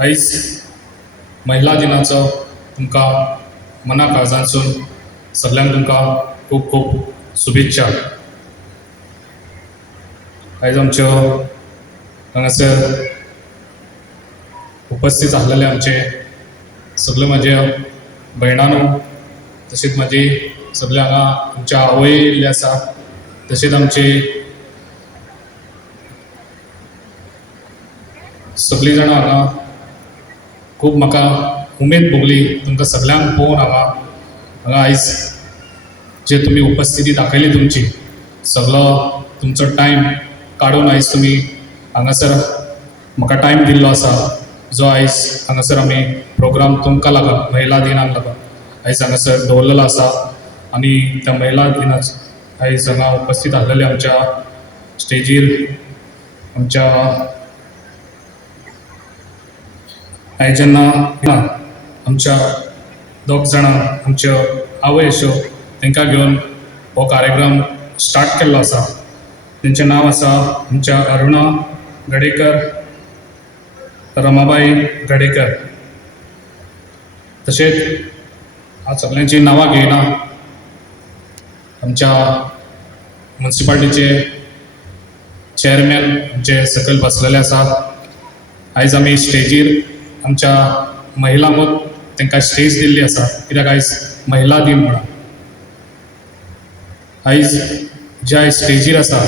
आयज महिला दिनाचो तुमकां मना काळजांसून सगळ्यांक तुमकां खूब खूब शुभेच्छा. आयज आमच्यो हांगासर उपस्थित आसलेले आमचे सगळे म्हाजे भयणानो, तशेंच म्हाजी सगळे हांगा आमच्या आवय येयल्ले आसा, तशेंच आमचे सगळीं जाणां हांगा खूब म्हाका उमेद भोगली तुमकां सगळ्यांक पळोवन हांगा आयज जे तुमी उपस्थिती दाखयली तुमची, सगळो तुमचो टायम काडून आयज तुमी हांगासर म्हाका टायम दिल्लो आसा, जो आयज हांगासर आमी प्रोग्राम तुमकां लागून महिला दिनाक लागून आयज हांगासर दवरलेलो आसा. आनी त्या महिला दिनाक आयज हांगा उपस्थित आसलेले आमच्या स्टेजीर आमच्या आयज जेन्ना आमच्या दोग जाणां आमच्यो आवय अश्यो तांकां घेवन हो कार्यक्रम स्टार्ट केल्लो आसा. तेंचें नांव आसा आमच्या अरुणा गडेकर, रमाबाई गडेकर. तशेंच हांव सगळ्यांची नांवां घेयना, आमच्या मुन्सिपाल्टीचे चेअरमॅन आमचे सकयल बसलेले आसा. आयज आमी स्टेजीर आमच्या महिलांकूच तांकां स्टेज दिल्ली आसा, कित्याक आयज महिला दिन म्हणून. आयज ज्या स्टेजीर आसा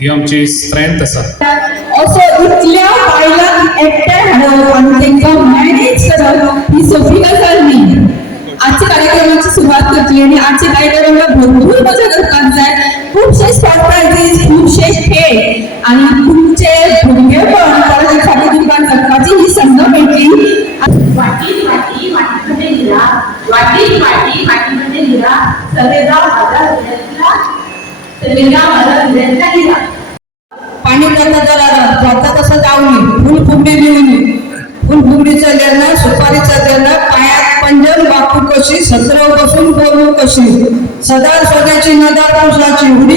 ही आमची स्ट्रेंथ आसा. असो इतल्या बायलांक एकठांय हाडप आनी तांकां मॅनेज करप ही सोपी गजाल न्ही. आजच्या कार्यक्रमाची सुरवात करतली आनी आजच्या कार्यक्रमाक भरपूर मजा करपाक जाय. खुबशे सरप्रायझीस, खुबशे खेळ आनी तुमचे भुरगेपण परत फाटीं तुमकां जगपाची ही संद मेळटली. वाटी वाटी वाटीमध्ये लिहा, वाटी वाटी वाटीमध्ये लिहा, सगळेदा माझा हृदयातला, सगळेदा माझा हृदयातला लिहा. पाणी जाता तसं जाऊ नये. फुल फुगडी लिहू नये. फुल फुगडीचं देणं, सुपारीचं देणं, पायात पंजन बापू कशी, सत्र बसून बोलू कशी, सदा स्वतःची नदा पुरुषाची उडी